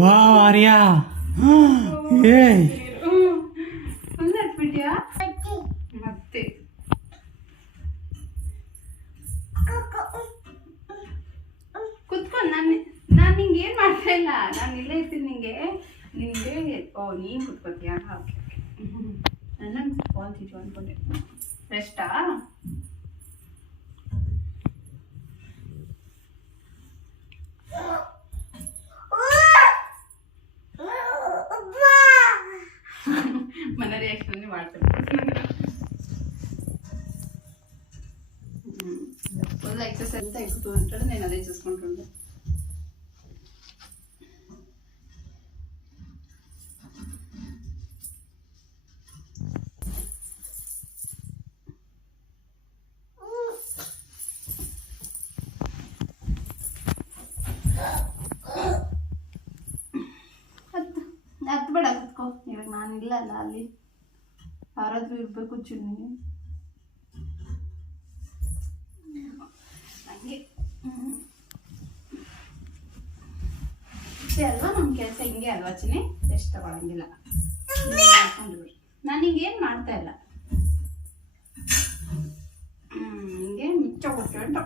ವಾ ಆರ್ಯ ಏಯ್ ಮುಂದೆ ಹತ್ಬಿಟ್ಯಾ ಮತ್ತೆ ಕುತ್ಕೊಂಡು ನಾನು ನಿಂಗೆ ಏನು ಮಾಡ್ತಾ ಇಲ್ಲ, ನಾನು ಇಲ್ಲೇ ಇರ್ತೀನಿ ನಿಂಗೆ ಓ ನೀನು ಕುತ್ಕೋತೀಯಾ? ಓಕೆ ನನ್ನ ಕುತ್ಕೊಳ್ತಿದ್ವು ಅಂದ್ಕೊಂಡೆ. ರೆಸ್ಟಾ? ಮನೆ ರಿಯಾಕ್ಷನ್ ಮಾಡ್ತಾರೆ. ಫುಲ್ ಎಕ್ಸಸೈಸ್ ಅಂತ ಕೂತ್ಕೊಂಡ್ರೆ నేను అదే చూసుకుంటుండే. ಹತ್ತು ಬೇಡ ಕುತ್ಕೋ, ಇವಾಗ ನಾನಿಲ್ಲ ಅಲ್ಲ ಅಲ್ಲಿ, ಯಾರಾದ್ರೂ ಇರ್ಬೇಕು ಚುನ್ನಿ ಹಂಗೆ. ಇಷ್ಟೇ ಅಲ್ವಾ ನಮ್ಮ ಕೆಲಸ, ಹಿಂಗೆ ಅಲ್ವಾ ಚಿನ್ನಿ? ರೆಸ್ಟ್ ತಗೊಳಂಗಿಲ್ಲ. ನಾನು ಹಿಂಗೇನು ಮಾಡ್ತಾ ಇಲ್ಲ, ಹಿಂಗೆ ಮಿಚ್ಚ ಕೊಟ್ಟು